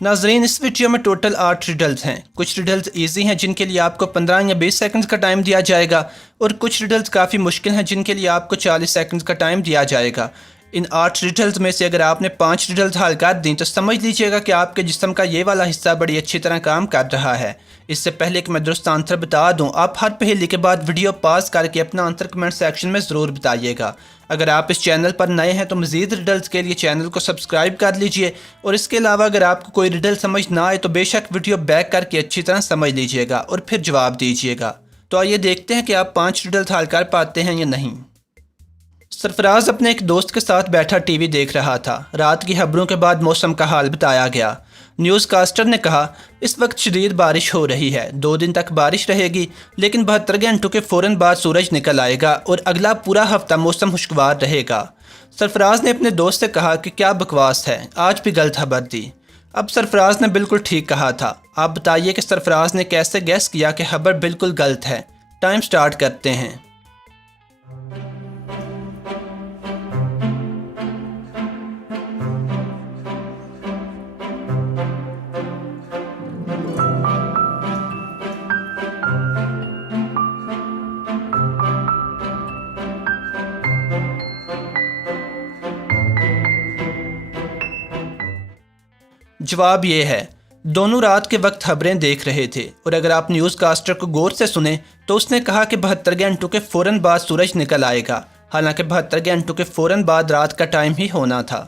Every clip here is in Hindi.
नाजरीन, इस वीडियो में टोटल 8 रिडल्स हैं। कुछ रिडल्स इजी हैं जिनके लिए आपको 15 या 20 सेकंड्स का टाइम दिया जाएगा, और कुछ रिडल्स काफ़ी मुश्किल हैं जिनके लिए आपको 40 सेकंड्स का टाइम दिया जाएगा। इन 8 रिडल्स में से अगर आपने 5 रिडल्स हल कर दी तो समझ लीजिएगा कि आपके जिस्म का ये वाला हिस्सा बड़ी अच्छी तरह काम कर रहा है। इससे पहले कि मैं दुरुस्त आंसर बता दूं, आप हर पहेली के बाद वीडियो पॉज करके अपना आंसर कमेंट सेक्शन में ज़रूर बताइएगा। अगर आप इस चैनल पर नए हैं तो मज़ीद रिडल्स के लिए चैनल को सब्सक्राइब कर लीजिए, और इसके अलावा अगर आपको कोई रिडल समझ ना आए तो बेशक वीडियो बैक करके अच्छी तरह समझ लीजिएगा और फिर जवाब दीजिएगा। तो आइए देखते हैं कि आप 5 रिडल्स हल कर पाते हैं या नहीं। सरफराज अपने एक दोस्त के साथ बैठा टीवी देख रहा था। रात की खबरों के बाद मौसम का हाल बताया गया। न्यूज़ कास्टर ने कहा, इस वक्त शदीद बारिश हो रही है, 2 दिन तक बारिश रहेगी, लेकिन 72 घंटों के फ़ौरन बाद सूरज निकल आएगा और अगला पूरा हफ्ता मौसम खुशगवार रहेगा। सरफराज ने अपने दोस्त से कहा कि क्या बकवास है, आज भी गलत खबर दी। अब सरफराज ने बिल्कुल ठीक कहा था। आप बताइए कि सरफराज ने कैसे गैस किया कि खबर बिल्कुल गलत है। टाइम स्टार्ट करते हैं। जवाब ये है, दोनों रात के वक्त खबरें देख रहे थे, और अगर आप न्यूज़ कास्टर को गौर से सुने तो उसने कहा कि 72 घंटों के फ़ौरन बाद सूरज निकल आएगा, हालांकि 72 घंटों के फ़ौरन बाद रात का टाइम ही होना था।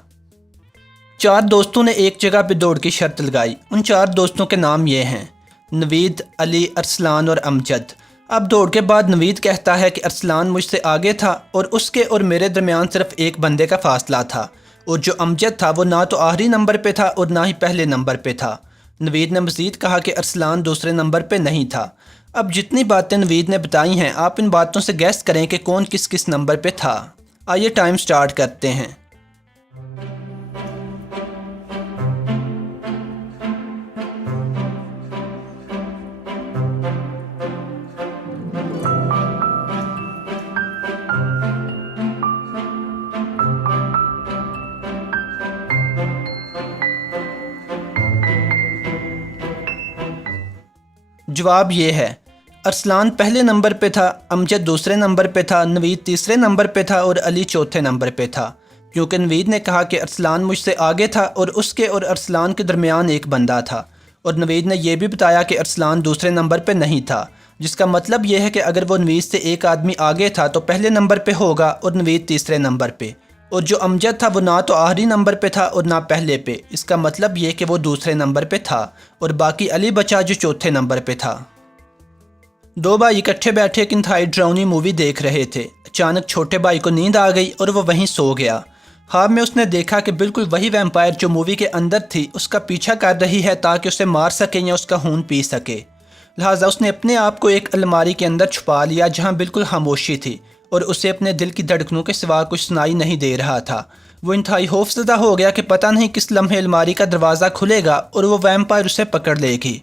4 दोस्तों ने एक जगह पर दौड़ की शर्त लगाई। उन 4 दोस्तों के नाम ये हैं, नवीद, अली, अरसलान और अमजद। अब दौड़ के बाद नवीद कहता है कि अरसलान मुझसे आगे था और उसके और मेरे दरमियान सिर्फ एक बंदे का फासला था, और जो अमजद था वो ना तो आखिरी नंबर पे था और ना ही पहले नंबर पे था। नवीद ने मज़ीद कहा कि अरसलान दूसरे नंबर पे नहीं था। अब जितनी बातें नवीद ने बताई हैं, आप इन बातों से गैस करें कि कौन किस किस नंबर पे था। आइए टाइम स्टार्ट करते हैं। जवाब ये है, अरसलान पहले नंबर पे था, अमजद दूसरे नंबर पे था, नवीद तीसरे नंबर पे था और अली चौथे नंबर पे था। क्योंकि नवीद ने कहा कि अरसलान मुझसे आगे था और उसके और अरसलान के दरमियान एक बंदा था, और नवीद ने यह भी बताया कि अरसलान दूसरे नंबर पे नहीं था, जिसका मतलब यह है कि अगर वो नवीद से एक आदमी आगे था तो पहले नंबर पे होगा और नवीद तीसरे नंबर पे, और जो अमजद था वो ना तो आखिरी नंबर पे था और ना पहले पे। इसका मतलब ये कि वो दूसरे नंबर पे था, और बाकी अली बचा जो चौथे नंबर पे था। 2 भाई इकट्ठे बैठे एक इंतहाई डरावनी मूवी देख रहे थे। अचानक छोटे भाई को नींद आ गई और वो वहीं सो गया। ख्वाब में उसने देखा कि बिल्कुल वही वैम्पायर जो मूवी के अंदर थी उसका पीछा कर रही है ताकि उसे मार सके या उसका खून पी सके। लिहाजा उसने अपने आप को एक अलमारी के अंदर छुपा लिया जहाँ बिल्कुल खामोशी थी, और उसे अपने दिल की धड़कनों के सिवा कुछ सुनाई नहीं दे रहा था। वो इंतहाई खौफजदा हो गया कि पता नहीं किस लम्हे अलमारी का दरवाज़ा खुलेगा और वो वैम्पायर उसे पकड़ लेगी।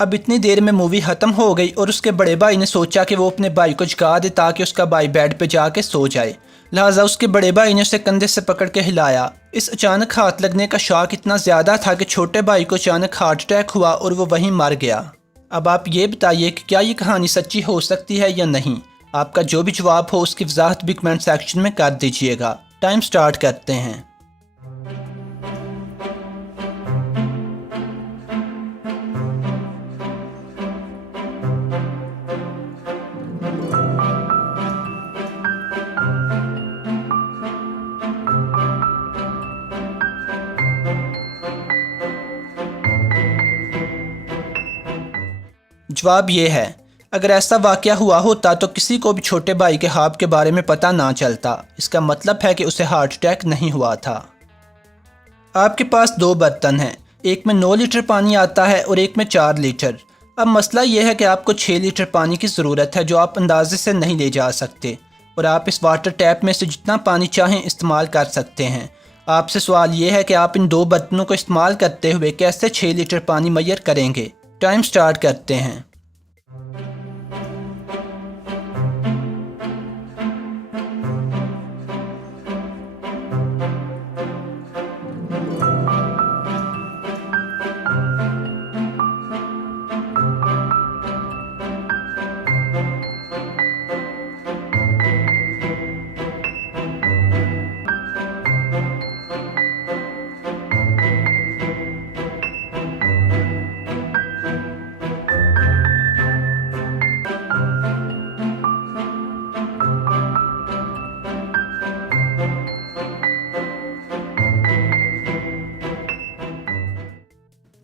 अब इतनी देर में मूवी ख़त्म हो गई और उसके बड़े भाई ने सोचा कि वो अपने भाई को जगा दे ताकि उसका भाई बेड पे जाके सो जाए। लिहाजा उसके बड़े भाई ने उसे कंधे से पकड़ के हिलाया। इस अचानक हाथ लगने का शॉक इतना ज़्यादा था कि छोटे भाई को अचानक हार्ट अटैक हुआ और वो वहीं मर गया। अब आप ये बताइए कि क्या ये कहानी सच्ची हो सकती है या नहीं। आपका जो भी जवाब हो उसकी वजाहत भी कमेंट सेक्शन में कर दीजिएगा। टाइम स्टार्ट करते हैं। जवाब ये है, अगर ऐसा वाक़या हुआ होता तो किसी को भी छोटे भाई के ख्वाब के बारे में पता ना चलता। इसका मतलब है कि उसे हार्ट अटैक नहीं हुआ था। आपके पास 2 बर्तन हैं, एक में 9 लीटर पानी आता है और एक में 4 लीटर। अब मसला यह है कि आपको 6 लीटर पानी की ज़रूरत है जो आप अंदाजे से नहीं ले जा सकते, और आप इस वाटर टैप में से जितना पानी चाहें इस्तेमाल कर सकते हैं। आपसे सवाल यह है कि आप इन 2 बर्तनों को इस्तेमाल करते हुए कैसे 6 लीटर पानी मुहैया करेंगे। टाइम स्टार्ट करते हैं।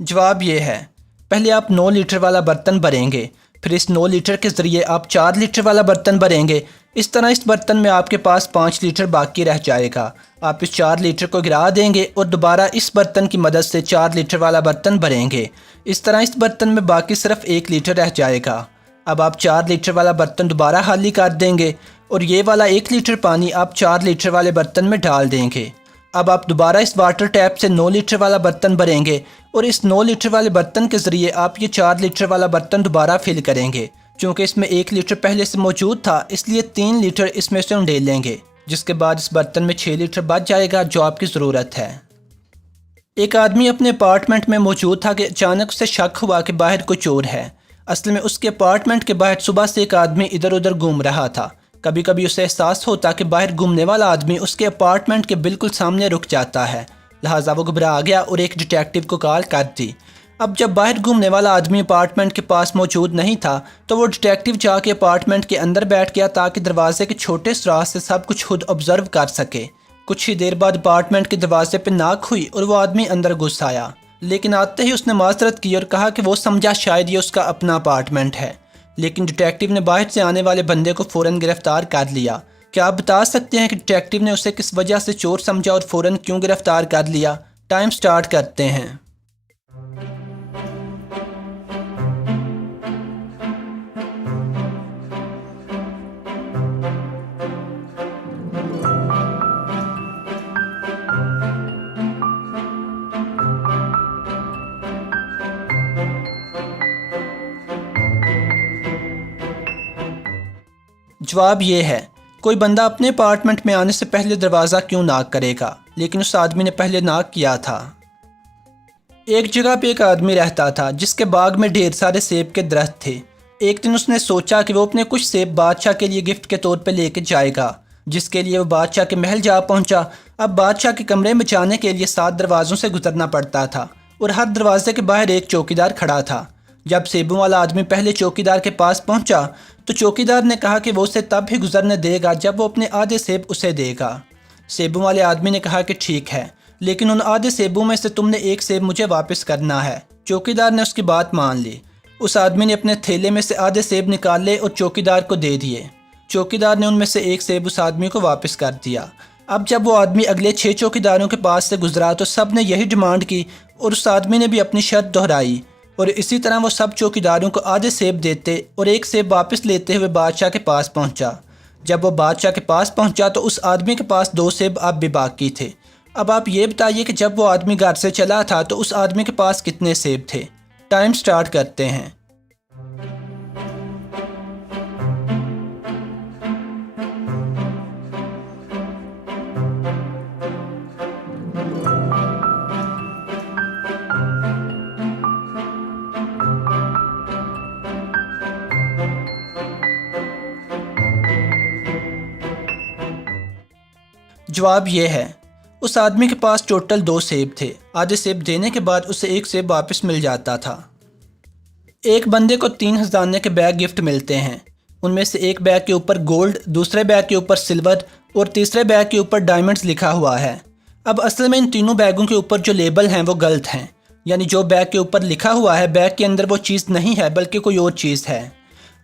जवाब ये है, पहले आप 9 लीटर वाला बर्तन भरेंगे, फिर इस 9 लीटर के ज़रिए आप 4 लीटर वाला बर्तन भरेंगे। इस तरह इस बर्तन में आपके पास 5 लीटर बाकी रह जाएगा। आप इस 4 लीटर को गिरा देंगे और दोबारा इस बर्तन की मदद से 4 लीटर वाला बर्तन भरेंगे। इस तरह इस बर्तन में बाकी सिर्फ 1 लीटर रह जाएगा। अब आप 4 लीटर वाला बर्तन दोबारा खाली कर देंगे और ये वाला 1 लीटर पानी आप 4 लीटर वाले बर्तन में डाल देंगे। अब आप दोबारा इस वाटर टैप से 9 लीटर वाला बर्तन भरेंगे और इस 9 लीटर वाले बर्तन के ज़रिए आप ये 4 लीटर वाला बर्तन दोबारा फिल करेंगे। चूँकि इसमें 1 लीटर पहले से मौजूद था, इसलिए 3 लीटर इसमें से उंडेल लेंगे, जिसके बाद इस बर्तन में 6 लीटर बच जाएगा जो आपकी ज़रूरत है। एक आदमी अपने अपार्टमेंट में मौजूद था कि अचानक उसे शक हुआ कि बाहर कोई चोर है। असल में उसके अपार्टमेंट के बाहर सुबह से एक आदमी इधर उधर घूम रहा था। कभी कभी उसे एहसास होता कि बाहर घूमने वाला आदमी उसके अपार्टमेंट के बिल्कुल सामने रुक जाता है। लिहाजा वो घबरा गया और एक डिटेक्टिव को कॉल कर दी। अब जब बाहर घूमने वाला आदमी अपार्टमेंट के पास मौजूद नहीं था तो वो डिटेक्टिव जाके अपार्टमेंट के अंदर बैठ गया ताकि दरवाजे के छोटे सुराख से सब कुछ खुद ऑब्जर्व कर सके। कुछ ही देर बाद अपार्टमेंट के दरवाजे पर नाक हुई और वो आदमी अंदर घुस आया, लेकिन आते ही उसने माजरत की और कहा कि वो समझा शायद ये उसका अपना अपार्टमेंट है। लेकिन डिटेक्टिव ने बाहर से आने वाले बंदे को फ़ौरन गिरफ्तार कर लिया। क्या आप बता सकते हैं कि डिटेक्टिव ने उसे किस वजह से चोर समझा और फ़ौरन क्यों गिरफ्तार कर लिया? टाइम स्टार्ट करते हैं। जवाब ये है, कोई बंदा अपने अपार्टमेंट में आने से पहले दरवाज़ा क्यों नॉक करेगा, लेकिन उस आदमी ने पहले नॉक किया था। एक जगह पे एक आदमी रहता था जिसके बाग में ढेर सारे सेब के दरख्त थे। एक दिन उसने सोचा कि वो अपने कुछ सेब बादशाह के लिए गिफ्ट के तौर पे लेके जाएगा, जिसके लिए वो बादशाह के महल जा पहुंचा। अब बादशाह के कमरे में जाने के लिए 7 दरवाज़ों से गुजरना पड़ता था और हर दरवाजे के बाहर एक चौकीदार खड़ा था। जब सेबों वाला आदमी पहले चौकीदार के पास पहुंचा तो चौकीदार ने कहा कि वो उसे तब भी गुजरने देगा जब वो अपने आधे सेब उसे देगा। सेबों वाले आदमी ने कहा कि ठीक है, लेकिन उन आधे सेबों में से तुमने एक सेब मुझे वापस करना है। चौकीदार ने उसकी बात मान ली। उस आदमी ने अपने थैले में से आधे सेब निकाले और चौकीदार को दे दिए। चौकीदार ने उनमें से एक सेब उस आदमी को वापस कर दिया। अब जब वो आदमी अगले 6 चौकीदारों के पास से गुजरा तो सब ने यही डिमांड की और उस आदमी ने भी अपनी शर्त दोहराई और इसी तरह वो सब चौकीदारों को आधे सेब देते और एक सेब वापस लेते हुए बादशाह के पास पहुंचा। जब वो बादशाह के पास पहुंचा तो उस आदमी के पास 2 सेब अब भी बाकी थे। अब आप ये बताइए कि जब वो आदमी घर से चला था तो उस आदमी के पास कितने सेब थे? टाइम स्टार्ट करते हैं। जवाब ये है, उस आदमी के पास टोटल 2 सेब थे। आधे सेब देने के बाद उसे एक सेब वापस मिल जाता था। एक बंदे को 3 खजाने के बैग गिफ्ट मिलते हैं। उनमें से एक बैग के ऊपर गोल्ड, दूसरे बैग के ऊपर सिल्वर और तीसरे बैग के ऊपर डायमंड्स लिखा हुआ है। अब असल में इन तीनों बैगों के ऊपर जो लेबल हैं वो गलत हैं, यानी जो बैग के ऊपर लिखा हुआ है बैग के अंदर वो चीज़ नहीं है बल्कि कोई और चीज़ है।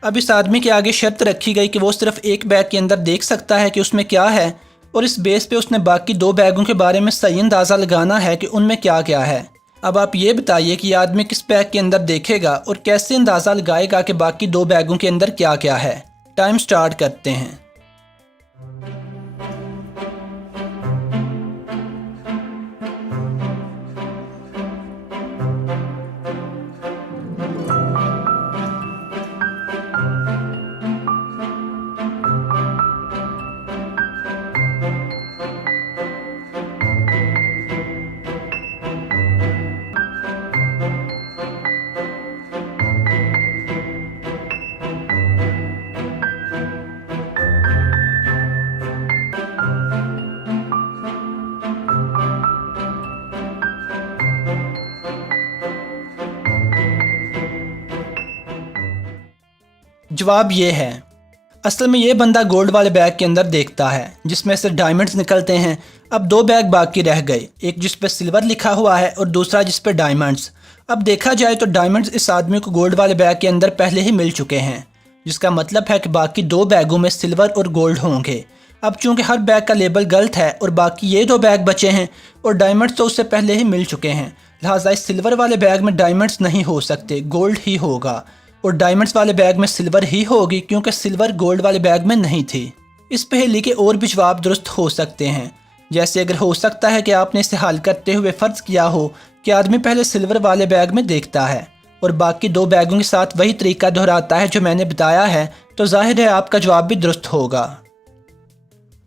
अब इस आदमी के आगे शर्त रखी गई कि वो सिर्फ एक बैग के अंदर देख सकता है कि उसमें क्या है और इस बेस पे उसने बाकी 2 बैगों के बारे में सही अंदाज़ा लगाना है कि उनमें क्या क्या है। अब आप ये बताइए कि आदमी किस बैग के अंदर देखेगा और कैसे अंदाज़ा लगाएगा कि बाकी 2 बैगों के अंदर क्या क्या है? टाइम स्टार्ट करते हैं। जवाब ये है, असल में ये बंदा गोल्ड वाले बैग के अंदर देखता है जिसमें से डायमंड्स निकलते हैं। अब 2 बैग बाकी रह गए, एक जिस पे सिल्वर लिखा हुआ है और दूसरा जिस पे डायमंड्स। अब देखा जाए तो डायमंड्स इस आदमी को गोल्ड वाले बैग के अंदर पहले ही मिल चुके हैं, जिसका मतलब है कि बाकी 2 बैगों में सिल्वर और गोल्ड होंगे। अब चूंकि हर बैग का लेबल गलत है और बाकी ये 2 बैग बचे हैं और डायमंड्स तो उससे पहले ही मिल चुके हैं, लिहाजा इस सिल्वर वाले बैग में डायमंड्स नहीं हो सकते, गोल्ड ही होगा। और डायमंड्स वाले बैग में सिल्वर ही होगी क्योंकि सिल्वर गोल्ड वाले बैग में नहीं थी। इस पहेली के और भी जवाब दुरुस्त हो सकते हैं, जैसे अगर हो सकता है कि आपने इसे हल करते हुए फ़र्ज़ किया हो कि आदमी पहले सिल्वर वाले बैग में देखता है और बाकी 2 बैगों के साथ वही तरीका दोहराता है जो मैंने बताया है, तो जाहिर है आपका जवाब भी दुरुस्त होगा।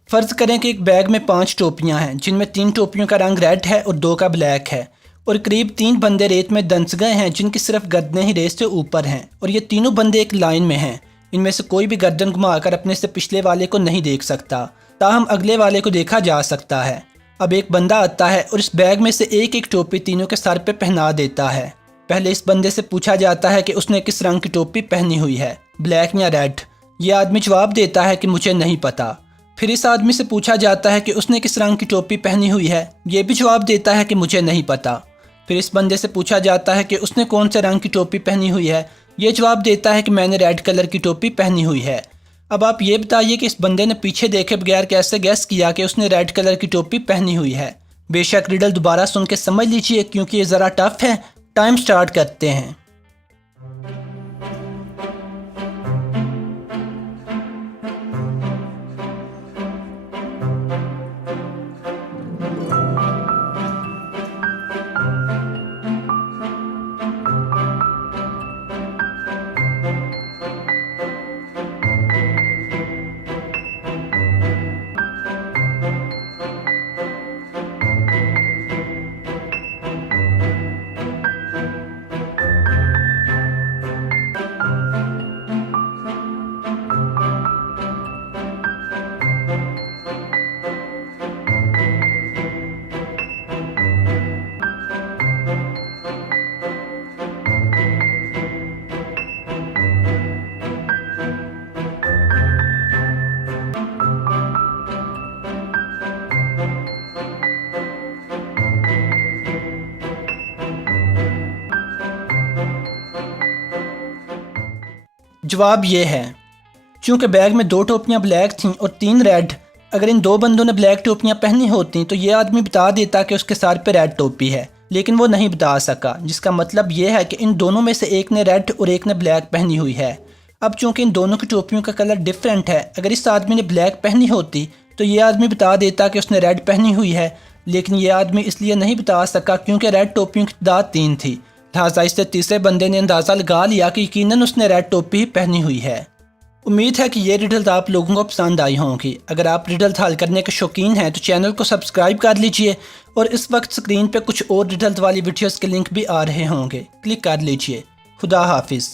फ़र्ज़ करें कि एक बैग में 5 टोपियाँ हैं, जिनमें 3 टोपियों का रंग रेड है और 2 का ब्लैक है, और करीब 3 बंदे रेत में दंस गए हैं जिनकी सिर्फ गर्दनें ही रेत से ऊपर हैं, और ये तीनों बंदे एक लाइन में हैं। इनमें से कोई भी गर्दन घुमाकर अपने से पिछले वाले को नहीं देख सकता, ताहम अगले वाले को देखा जा सकता है। अब एक बंदा आता है और इस बैग में से एक एक टोपी तीनों के सर पे पहना देता है। पहले इस बंदे से पूछा जाता है कि उसने किस रंग की टोपी पहनी हुई है, ब्लैक या रेड। ये आदमी जवाब देता है कि मुझे नहीं पता। फिर इस आदमी से पूछा जाता है कि उसने किस रंग की टोपी पहनी हुई है, ये भी जवाब देता है कि मुझे नहीं पता। फिर इस बंदे से पूछा जाता है कि उसने कौन से रंग की टोपी पहनी हुई है, ये जवाब देता है कि मैंने रेड कलर की टोपी पहनी हुई है। अब आप ये बताइए कि इस बंदे ने पीछे देखे बगैर कैसे गैस किया कि उसने रेड कलर की टोपी पहनी हुई है। बेशक रिडल दोबारा सुन के समझ लीजिए क्योंकि ये ज़रा टफ है। टाइम स्टार्ट करते हैं। जवाब ये है, चूँकि बैग में 2 टोपियाँ ब्लैक थीं और 3 रेड, अगर इन 2 बंदों ने ब्लैक टोपियाँ पहनी होती तो ये आदमी बता देता कि उसके सर पे रेड टोपी है, लेकिन वो नहीं बता सका, जिसका मतलब ये है कि इन दोनों में से एक ने रेड और एक ने ब्लैक पहनी हुई है। अब चूँकि इन दोनों की टोपियों का कलर डिफरेंट है, अगर इस आदमी ने ब्लैक पहनी होती तो ये आदमी बता देता कि उसने रेड पहनी हुई है, लेकिन ये आदमी इसलिए नहीं बता सका क्योंकि रेड टोपियों की तादाद 3 थी। लिहाजा इससे तीसरे बंदे ने अंदाज़ा लगा लिया कि यकीनन उसने रेड टोपी पहनी हुई है। उम्मीद है कि ये रिडल्स आप लोगों को पसंद आई होंगी। अगर आप रिडल्स हल करने के शौकीन हैं तो चैनल को सब्सक्राइब कर लीजिए, और इस वक्त स्क्रीन पे कुछ और रिडल्स वाली वीडियोस के लिंक भी आ रहे होंगे, क्लिक कर लीजिए। खुदा हाफिज़।